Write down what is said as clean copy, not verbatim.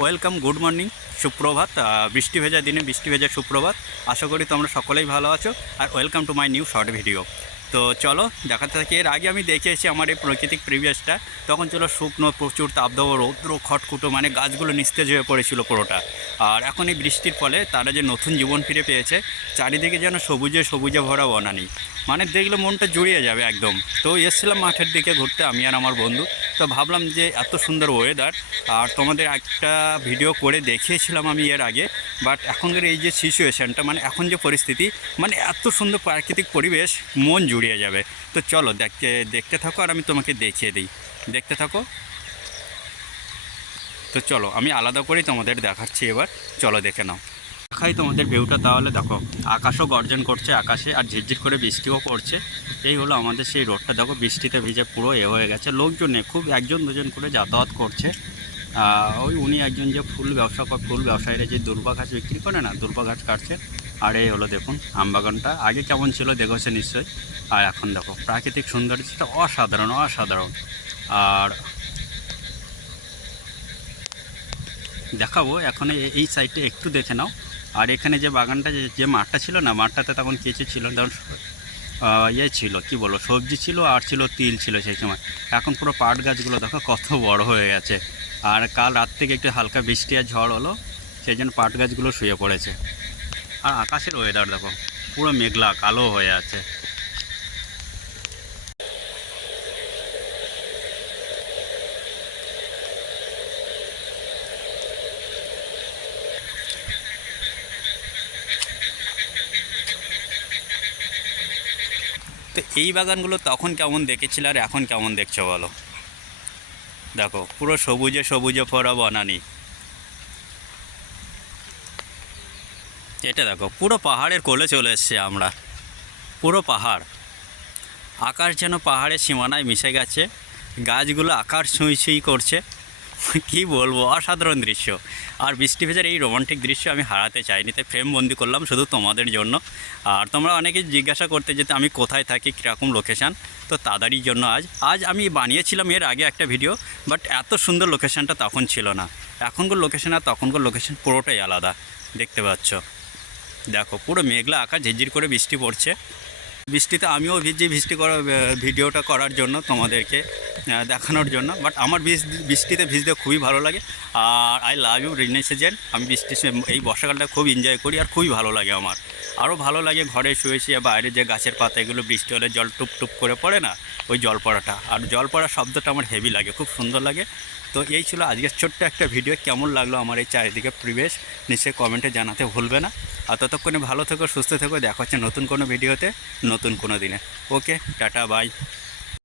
Welcome, good morning, সুপ্রভাত। বৃষ্টি ভেজা দিনে বৃষ্টি ভেজা সুপ্রভাত। আশা করি তোমরা সকলেই ভালো আছো। আর welcome to my new short video. তো চলো দেখাতে থাকি। এর আগে আমি দেখেছি আমার এই প্রাকৃতিক পরিবেশটা, তখন ছিল শুকনো, প্রচুর তাপদাহ, রৌদ্র খটকুটো, মানে গাছগুলো নিস্তেজ হয়ে পড়েছিল পুরোটা। আর এখন এই বৃষ্টির ফলে তারা যে নতুন জীবন ফিরে পেয়েছে, চারিদিকে যেন সবুজে সবুজে ভরা বনানি, মানে দেখলে মনটা জুড়িয়ে যাবে একদম। তো এসেছিলাম মাঠের দিকে ঘুরতে, আমি আর আমার বন্ধু। তো ভাবলাম যে এত সুন্দর ওয়েদার, আর তোমাদের একটা ভিডিও করে দেখিয়েছিলাম আমি এর আগে, বাট এখনকার এই যে সিচুয়েশানটা, মানে এখন যে পরিস্থিতি, মানে এত সুন্দর প্রাকৃতিক পরিবেশ, মন জুড়িয়ে যাবে। তো চলো দেখতে থাকো, আর আমি তোমাকে দেখিয়ে দিই, দেখতে থাকো। তো চলো আমি আলাদা করেই তোমাদের দেখাচ্ছি এবার, চলো দেখে নাও। দেখাই তোমাদের ভিউটা তাহলে। দেখো আকাশও গর্জন করছে আকাশে, আর ঝিরঝির করে বৃষ্টিও পড়ছে। এই হলো আমাদের সেই রোডটা। দেখো বৃষ্টিতে ভিজে পুরো হয়ে গেছে। লোকজন নেই, খুব একজন দুজন করে যাতায়াত করছে। ওই উনি একজন যে ফুল ব্যবসায়ীরা যে দুর্বা গাছ বিক্রি করে না, দুর্বা গাছ কাটছে। আর এই হলো দেখুন আমবাগানটা আগে কেমন ছিল দেখেছে নিশ্চয়ই। আর এখন দেখো প্রাকৃতিক সৌন্দর্যটা অসাধারণ অসাধারণ। আর দেখাবো এখন এই সাইডটা একটু দেখে নাও। আর এখানে যে বাগানটা, যে মাঠটা ছিল না, মাঠটাতে তখন কেঁচে ছিল, তখন ইয়ে ছিল, কি বলবো, সবজি ছিল আর ছিল তিল ছিল সেই সময়। এখন পুরো পাট গাছগুলো দেখো কত বড় হয়ে গেছে। আর কাল রাত থেকে একটু হালকা বৃষ্টি আর ঝড় হলো, সেই জন্য পাট গাছগুলো শুয়ে পড়েছে। আর আকাশের ওয়েদার দেখো পুরো মেঘলা কালো হয়ে আছে। তো এই বাগানগুলো তখন কেমন দেখেছিল আর এখন কেমন দেখছো বলো। দেখো পুরো সবুজে সবুজে ভরা বনানি। এটা দেখো পুরো পাহাড়ের কোলে চলে এসছে আমরা, পুরো পাহাড়। আকাশ যেন পাহাড়ের সীমানায় মিশে গেছে, গাছগুলো আকাশ ছুঁই ছুঁই করছে। কী বলবো, অসাধারণ দৃশ্য। আর বৃষ্টি ভেজার এই রোমান্টিক দৃশ্য আমি হারাতে চাইনি, তাই ফ্রেম বন্দি করলাম শুধু তোমাদের জন্য। আর তোমরা অনেকেই জিজ্ঞাসা করতে যেতে আমি কোথায় থাকি, কীরকম লোকেশান। তো তাদেরই জন্য আজ আমি বানিয়েছিলাম এর আগে একটা ভিডিও, বাট এত সুন্দর লোকেশানটা তখন ছিল না। এখনকার লোকেশান আর তখনকার লোকেশান পুরোটাই আলাদা, দেখতে পাচ্ছ। দেখো পুরো মেঘলা আকাশ, ঝিরঝির করে বৃষ্টি পড়ছে। বৃষ্টিতে আমিও বৃষ্টি করা ভিডিওটা করার জন্য তোমাদেরকে দেখানোর জন্য। বাট আমার বৃষ্টিতে ভিজতে খুবই ভালো লাগে। আর I love you rainy season. আমি এই বর্ষাকালটা খুব এনজয় করি আর খুবই ভালো লাগে আমার। আরও ভালো লাগে ঘরে শুয়ে শুয়ে বাইরে যে গাছের পাতা, এগুলো বৃষ্টি হলে জল টুপ টুপ করে পড়ে না, ওই জল পড়াটা, আর জল পড়ার শব্দটা আমার হেভি লাগে, খুব সুন্দর লাগে। তো এই ছিল আজকের ছোট্ট একটা ভিডিও। কেমন লাগলো আমার এই চারিদিকে পরিবেশ নিশ্চয়ই কমেন্টে জানাতে ভুলবে না। আর ততক্ষণে ভালো থেকো, সুস্থ থেকো। দেখা হচ্ছে নতুন কোনো ভিডিওতে, নতুন কোনো দিনে। ওকে, টাটা, বাই।